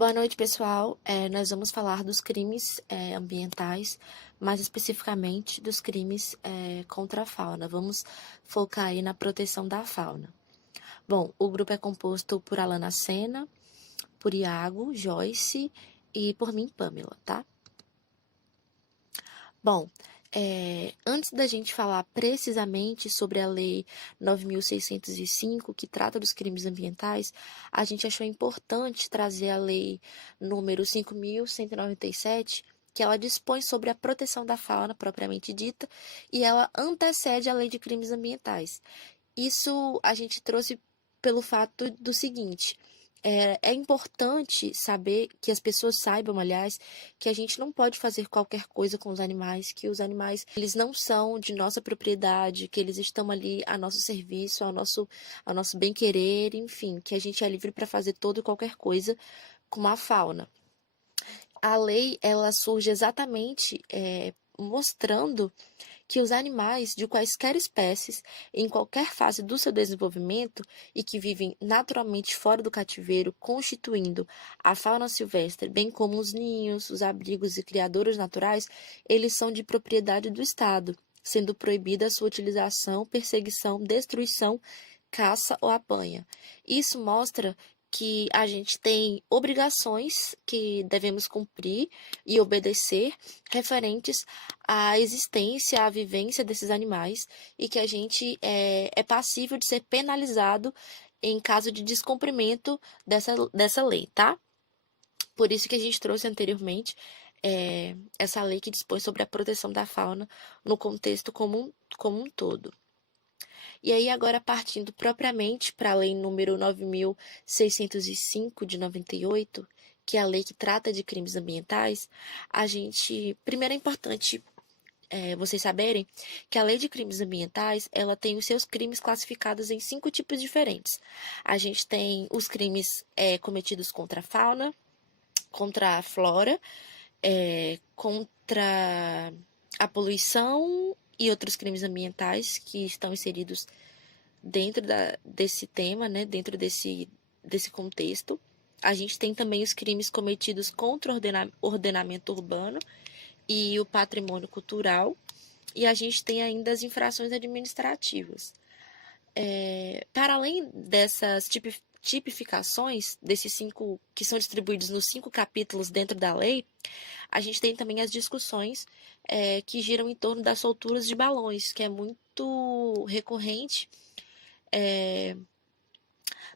Boa noite, pessoal. Nós vamos falar dos crimes ambientais, mais especificamente dos crimes contra a fauna. Vamos focar aí na proteção da fauna. Bom, o grupo é composto por Alana Sena, por Iago, Joyce e por mim, Pamela, tá? Bom, antes da gente falar precisamente sobre a Lei 9.605, que trata dos crimes ambientais, a gente achou importante trazer a Lei número 5.197, que ela dispõe sobre a proteção da fauna propriamente dita, e ela antecede a Lei de Crimes Ambientais. Isso a gente trouxe pelo fato do seguinte: é importante saber, que as pessoas saibam, aliás, que a gente não pode fazer qualquer coisa com os animais, que os animais eles não são de nossa propriedade, que eles estão ali a nosso serviço, ao nosso bem-querer, enfim, que a gente é livre para fazer toda e qualquer coisa com a fauna. A lei ela surge exatamente mostrando que os animais de quaisquer espécies, em qualquer fase do seu desenvolvimento e que vivem naturalmente fora do cativeiro, constituindo a fauna silvestre, bem como os ninhos, os abrigos e criadouros naturais, eles são de propriedade do Estado, sendo proibida a sua utilização, perseguição, destruição, caça ou apanha. Isso mostra que a gente tem obrigações que devemos cumprir e obedecer referentes à existência, à vivência desses animais e que a gente é passível de ser penalizado em caso de descumprimento dessa lei, tá? Por isso que a gente trouxe anteriormente essa lei que dispõe sobre a proteção da fauna no contexto como um todo. E aí, agora partindo propriamente para a lei número 9.605 de 98, que é a lei que trata de crimes ambientais, primeiro é importante vocês saberem que a lei de crimes ambientais, ela tem os seus crimes classificados em 5 tipos diferentes. A gente tem os crimes cometidos contra a fauna, contra a flora, contra a poluição e outros crimes ambientais que estão inseridos dentro desse tema, né, dentro desse contexto. A gente tem também os crimes cometidos contra o ordenamento urbano e o patrimônio cultural, e a gente tem ainda as infrações administrativas. Para além dessas tipificações, desses 5, que são distribuídos nos 5 capítulos dentro da lei, a gente tem também as discussões que giram em torno das solturas de balões, que é muito recorrente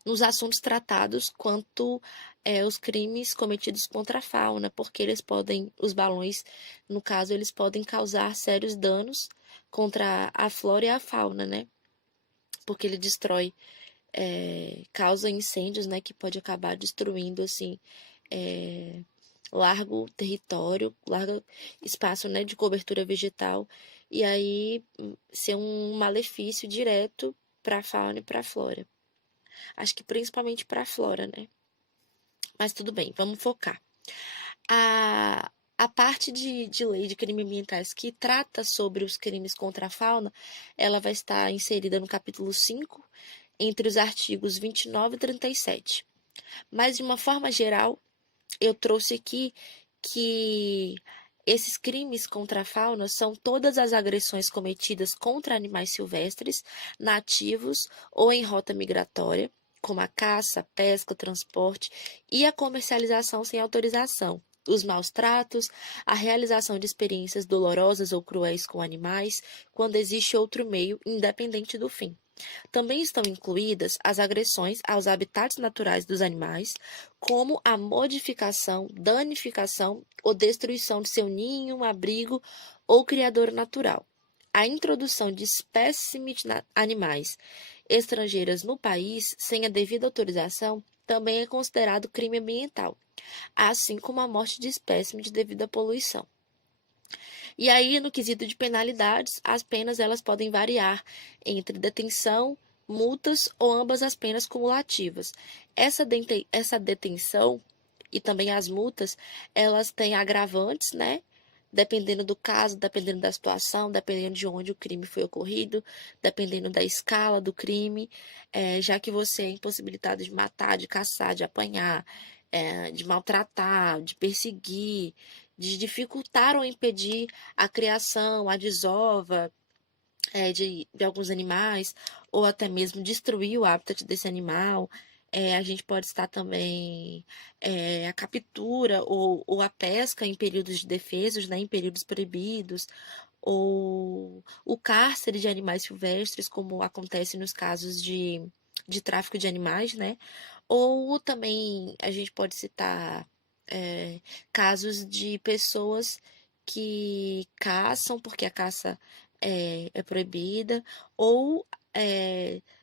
nos assuntos tratados quanto os crimes cometidos contra a fauna, porque os balões, no caso, eles podem causar sérios danos contra a flora e a fauna, né? Porque ele causa incêndios, né? Que pode acabar destruindo, assim, largo território, largo espaço, né? De cobertura vegetal, e aí ser um malefício direto para a fauna e para a flora. Acho que principalmente para a flora, né? Mas tudo bem, vamos focar. A parte de lei de crimes ambientais que trata sobre os crimes contra a fauna, ela vai estar inserida no capítulo 5, entre os artigos 29 e 37. Mas, de uma forma geral, eu trouxe aqui que esses crimes contra a fauna são todas as agressões cometidas contra animais silvestres, nativos ou em rota migratória, como a caça, a pesca, o transporte e a comercialização sem autorização, os maus tratos, a realização de experiências dolorosas ou cruéis com animais, quando existe outro meio, independente do fim. Também estão incluídas as agressões aos habitats naturais dos animais, como a modificação, danificação ou destruição de seu ninho, abrigo ou criador natural. A introdução de espécimes animais estrangeiras no país sem a devida autorização também é considerado crime ambiental, assim como a morte de espécimes devido à poluição. E aí, no quesito de penalidades, as penas elas podem variar entre detenção, multas ou ambas as penas cumulativas. Essa detenção e também as multas, elas têm agravantes, né? Dependendo do caso, dependendo da situação, dependendo de onde o crime foi ocorrido, dependendo da escala do crime, já que você é impossibilitado de matar, de caçar, de apanhar, de maltratar, de perseguir, de dificultar ou impedir a criação, a desova de alguns animais, ou até mesmo destruir o habitat desse animal. A gente pode estar também a captura ou a pesca em períodos de defesos, né, em períodos proibidos, ou o cárcere de animais silvestres, como acontece nos casos de tráfico de animais, né? Ou também a gente pode citar casos de pessoas que caçam, porque a caça é proibida, ou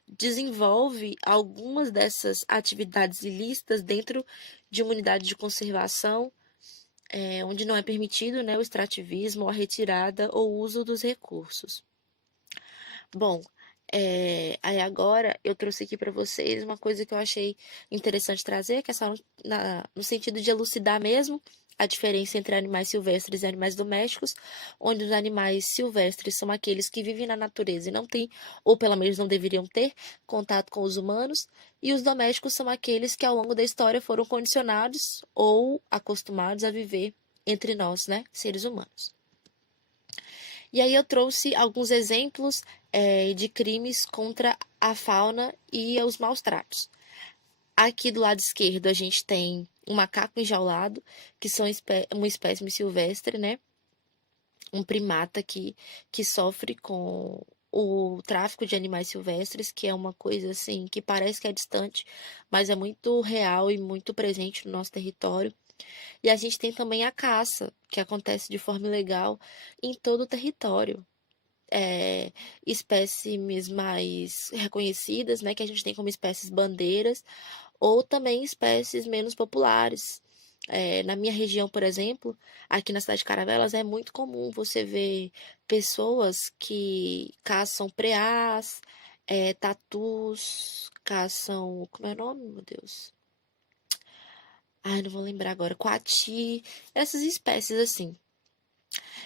desenvolve algumas dessas atividades ilícitas dentro de uma unidade de conservação, onde não é permitido, né, o extrativismo, a retirada ou uso dos recursos. Bom, aí agora eu trouxe aqui para vocês uma coisa que eu achei interessante trazer, que é só no sentido de elucidar mesmo a diferença entre animais silvestres e animais domésticos, onde os animais silvestres são aqueles que vivem na natureza e não têm, ou pelo menos não deveriam ter, contato com os humanos, e os domésticos são aqueles que ao longo da história foram condicionados ou acostumados a viver entre nós, né, seres humanos. E aí eu trouxe alguns exemplos de crimes contra a fauna e os maus tratos. Aqui do lado esquerdo a gente tem um macaco enjaulado, que são uma espécime silvestre, né? Um primata que sofre com o tráfico de animais silvestres, que é uma coisa assim que parece que é distante, mas é muito real e muito presente no nosso território. E a gente tem também a caça, que acontece de forma ilegal em todo o território. Espécimes mais reconhecidas, né, que a gente tem como espécies bandeiras, ou também espécies menos populares. Na minha região, por exemplo, aqui na cidade de Caravelas, é muito comum você ver pessoas que caçam preás, tatus, caçam. Como é o nome, meu Deus? Ai, não vou lembrar agora. Coati, essas espécies assim.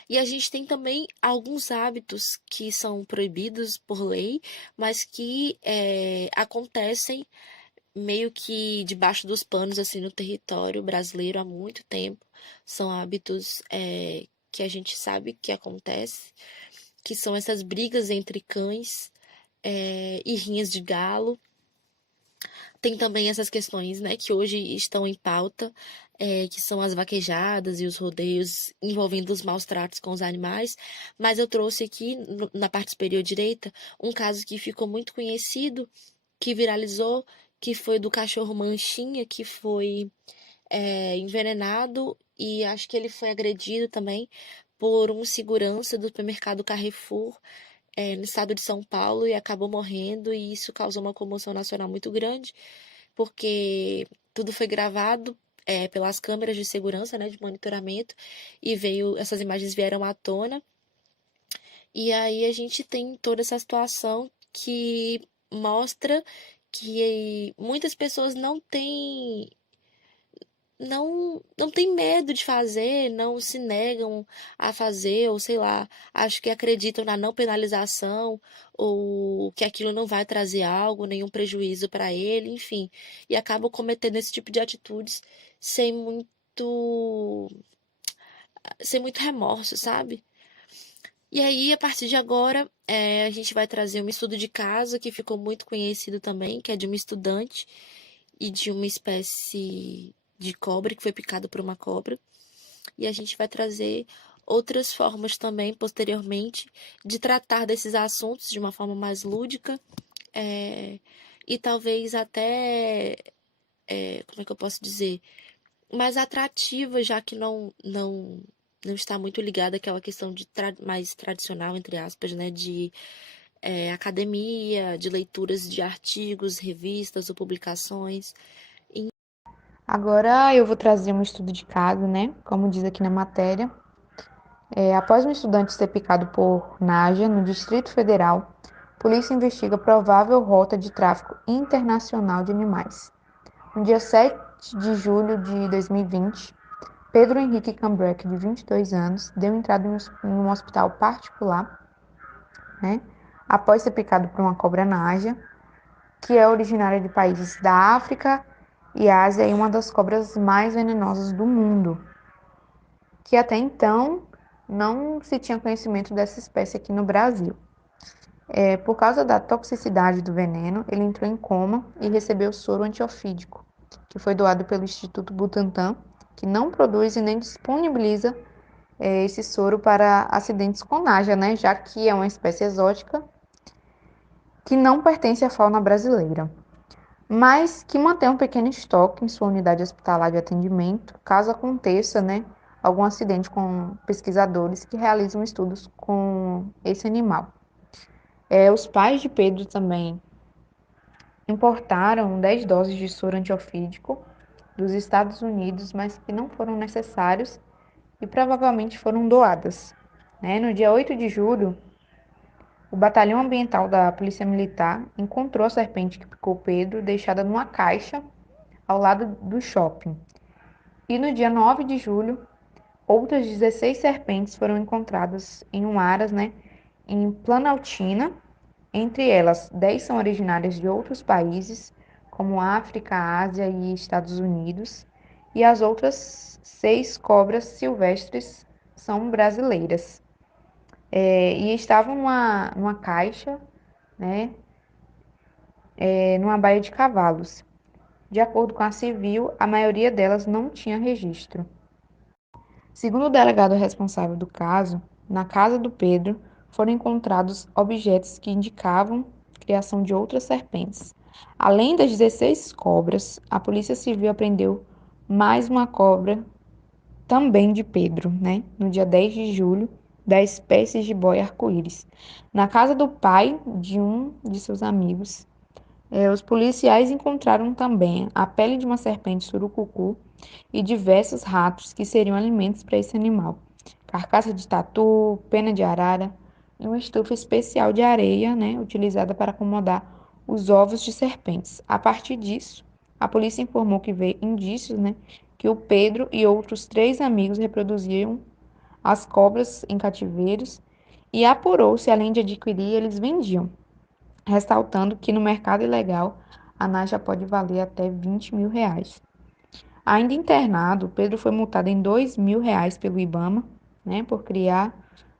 E a gente tem também alguns hábitos que são proibidos por lei, mas que acontecem meio que debaixo dos panos, assim, no território brasileiro há muito tempo. São hábitos que a gente sabe que acontece, que são essas brigas entre cães e rinhas de galo. Tem também essas questões, né, que hoje estão em pauta, que são as vaquejadas e os rodeios envolvendo os maus tratos com os animais. Mas eu trouxe aqui, na parte superior direita, um caso que ficou muito conhecido, que viralizou, que foi do cachorro Manchinha, que foi envenenado e acho que ele foi agredido também por um segurança do supermercado Carrefour, no estado de São Paulo, e acabou morrendo, e isso causou uma comoção nacional muito grande, porque tudo foi gravado pelas câmeras de segurança, né, de monitoramento, e essas imagens vieram à tona, e aí a gente tem toda essa situação que mostra que muitas pessoas não tem medo de fazer, não se negam a fazer, ou sei lá, acho que acreditam na não penalização, ou que aquilo não vai trazer algo, nenhum prejuízo para ele, enfim, e acabam cometendo esse tipo de atitudes sem sem muito remorso, sabe? E aí, a partir de agora, a gente vai trazer um estudo de caso que ficou muito conhecido também, que é de uma estudante e de uma espécie de cobra que foi picada por uma cobra. E a gente vai trazer outras formas também, posteriormente, de tratar desses assuntos de uma forma mais lúdica, e talvez até, como é que eu posso dizer, mais atrativa, já que não está muito ligada àquela questão de mais tradicional, entre aspas, né, de academia, de leituras de artigos, revistas ou publicações. Agora eu vou trazer um estudo de caso, né? Como diz aqui na matéria. Após um estudante ser picado por naja no Distrito Federal, polícia investiga provável rota de tráfico internacional de animais. No dia 7 de julho de 2020, Pedro Henrique Cambreck, de 22 anos, deu entrada em um hospital particular, né? Após ser picado por uma cobra naja, que é originária de países da África e Ásia é uma das cobras mais venenosas do mundo, que até então não se tinha conhecimento dessa espécie aqui no Brasil. Por causa da toxicidade do veneno, ele entrou em coma e recebeu soro antiofídico, que foi doado pelo Instituto Butantan, que não produz e nem disponibiliza esse soro para acidentes com naja, né? Já que é uma espécie exótica que não pertence à fauna brasileira, mas que mantém um pequeno estoque em sua unidade hospitalar de atendimento, caso aconteça, né, algum acidente com pesquisadores que realizam estudos com esse animal. Os pais de Pedro também importaram 10 doses de soro antiofídico dos Estados Unidos, mas que não foram necessários e provavelmente foram doadas. No dia 8 de julho, o Batalhão Ambiental da Polícia Militar encontrou a serpente que picou Pedro, deixada numa caixa ao lado do shopping. E no dia 9 de julho, outras 16 serpentes foram encontradas em um aras, em Planaltina. Entre elas, 10 são originárias de outros países, como África, Ásia e Estados Unidos, e as outras 6 cobras silvestres são brasileiras. E estavam numa caixa, né, numa baía de cavalos. De acordo com a civil, a maioria delas não tinha registro. Segundo o delegado responsável do caso, na casa do Pedro foram encontrados objetos que indicavam a criação de outras serpentes. Além das 16 cobras, a Polícia Civil apreendeu mais uma cobra, também de Pedro, no dia 10 de julho, da espécie de boi arco-íris, na casa do pai de um de seus amigos. Os policiais encontraram também a pele de uma serpente surucucu e diversos ratos que seriam alimentos para esse animal. Carcaça de tatu, pena de arara e uma estufa especial de areia, utilizada para acomodar os ovos de serpentes. A partir disso, a polícia informou que vê indícios, que o Pedro e outros 3 amigos reproduziam as cobras em cativeiros e apurou se, além de adquirir, eles vendiam, ressaltando que no mercado ilegal a naja pode valer até R$ 20.000. Ainda internado, Pedro foi multado em R$ 2.000 pelo IBAMA, por criar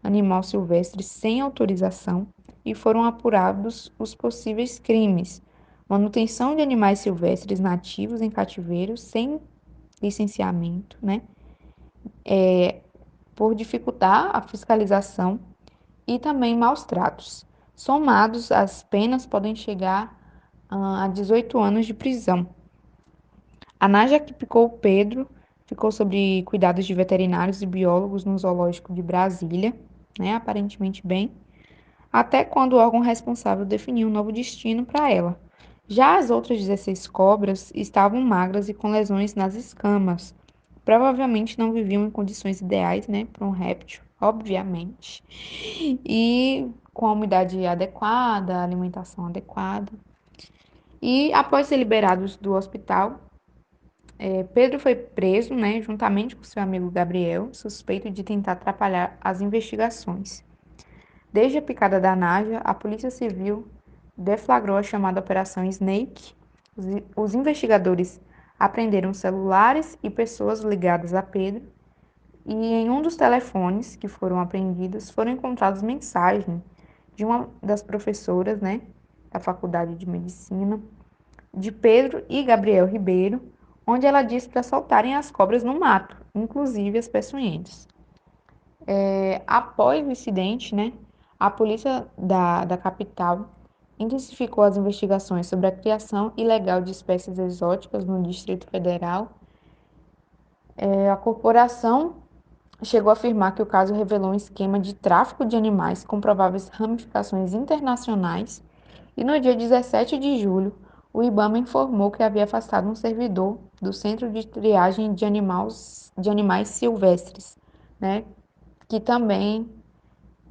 animal silvestre sem autorização, e foram apurados os possíveis crimes: manutenção de animais silvestres nativos em cativeiros sem licenciamento, por dificultar a fiscalização, e também maus tratos. Somados, as penas podem chegar a 18 anos de prisão. A naja que picou Pedro ficou sob cuidados de veterinários e biólogos no zoológico de Brasília, aparentemente bem, até quando o órgão responsável definiu um novo destino para ela. Já as outras 16 cobras estavam magras e com lesões nas escamas. Provavelmente não viviam em condições ideais, para um réptil, obviamente. E com a umidade adequada, a alimentação adequada. E após ser liberados do hospital, Pedro foi preso, juntamente com seu amigo Gabriel, suspeito de tentar atrapalhar as investigações. Desde a picada da naja, a Polícia Civil deflagrou a chamada Operação Snake. Os investigadores apreenderam celulares e pessoas ligadas a Pedro, e em um dos telefones que foram apreendidos foram encontradas mensagens de uma das professoras, da Faculdade de Medicina, de Pedro e Gabriel Ribeiro, onde ela disse para soltarem as cobras no mato, inclusive as peçonhentas. Após o incidente, a polícia da capital intensificou as investigações sobre a criação ilegal de espécies exóticas no Distrito Federal. A corporação chegou a afirmar que o caso revelou um esquema de tráfico de animais com prováveis ramificações internacionais, e no dia 17 de julho, o IBAMA informou que havia afastado um servidor do Centro de Triagem de Animais Silvestres, que também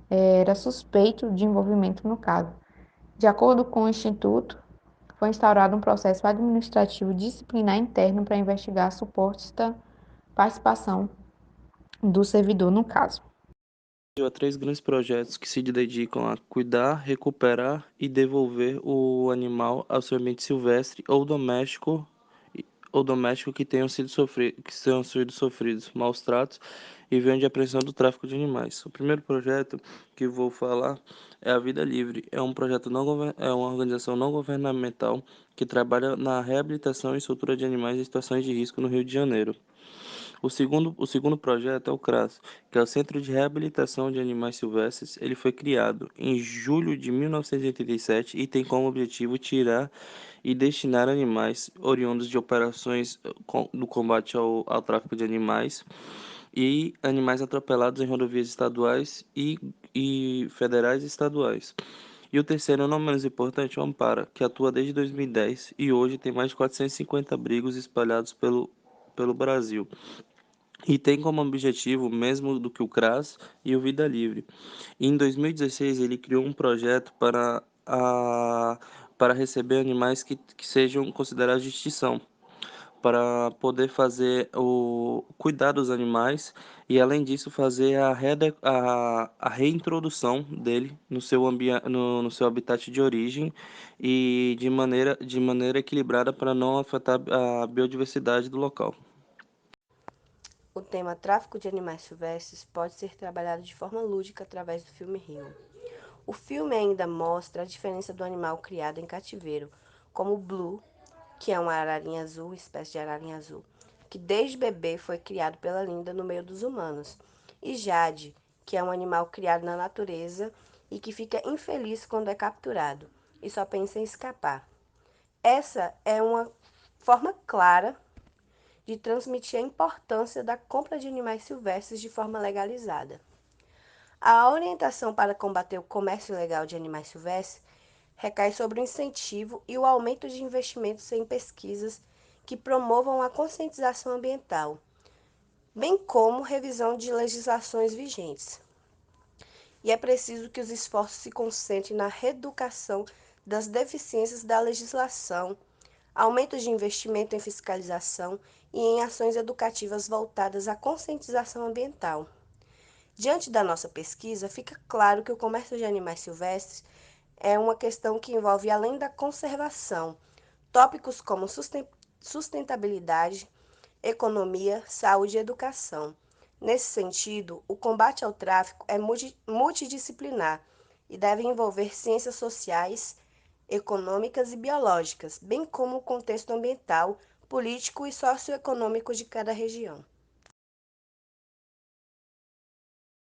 era suspeito de envolvimento no caso. De acordo com o Instituto, foi instaurado um processo administrativo disciplinar interno para investigar a suposta participação do servidor no caso. Há 3 grandes projetos que se dedicam a cuidar, recuperar e devolver o animal ao seu ambiente silvestre ou domésticos que tenham sido sofridos maus tratos e venham de apreensão do tráfico de animais. O primeiro projeto que vou falar é a Vida Livre. É um projeto é uma organização não governamental que trabalha na reabilitação e soltura de animais em situações de risco no Rio de Janeiro. O segundo projeto é o CRAS, que é o Centro de Reabilitação de Animais Silvestres. Ele foi criado em julho de 1987 e tem como objetivo tirar e destinar animais oriundos de operações do combate ao tráfico de animais e animais atropelados em rodovias estaduais e federais e estaduais. E o terceiro, não menos importante, é o Ampara, que atua desde 2010 e hoje tem mais de 450 abrigos espalhados pelo Brasil. E tem como objetivo, mesmo do que o CRAS e o Vida Livre. E em 2016, ele criou um projeto para receber animais que sejam considerados de extinção, para poder fazer o cuidar dos animais e, além disso, fazer a reintrodução dele no seu habitat de origem e de maneira equilibrada para não afetar a biodiversidade do local. O tema tráfico de animais silvestres pode ser trabalhado de forma lúdica através do filme Rio. O filme ainda mostra a diferença do animal criado em cativeiro, como Blue, que é uma ararinha azul, espécie de ararinha azul, que desde bebê foi criado pela Linda no meio dos humanos, e Jade, que é um animal criado na natureza e que fica infeliz quando é capturado e só pensa em escapar. Essa é uma forma clara de transmitir a importância da compra de animais silvestres de forma legalizada. A orientação para combater o comércio ilegal de animais silvestres recai sobre o incentivo e o aumento de investimentos em pesquisas que promovam a conscientização ambiental, bem como revisão de legislações vigentes. E é preciso que os esforços se concentrem na reeducação das deficiências da legislação, aumento de investimento em fiscalização e em ações educativas voltadas à conscientização ambiental. Diante da nossa pesquisa, fica claro que o comércio de animais silvestres é uma questão que envolve, além da conservação, tópicos como sustentabilidade, economia, saúde e educação. Nesse sentido, o combate ao tráfico é multidisciplinar e deve envolver ciências sociais, econômicas e biológicas, bem como o contexto ambiental, político e socioeconômico de cada região.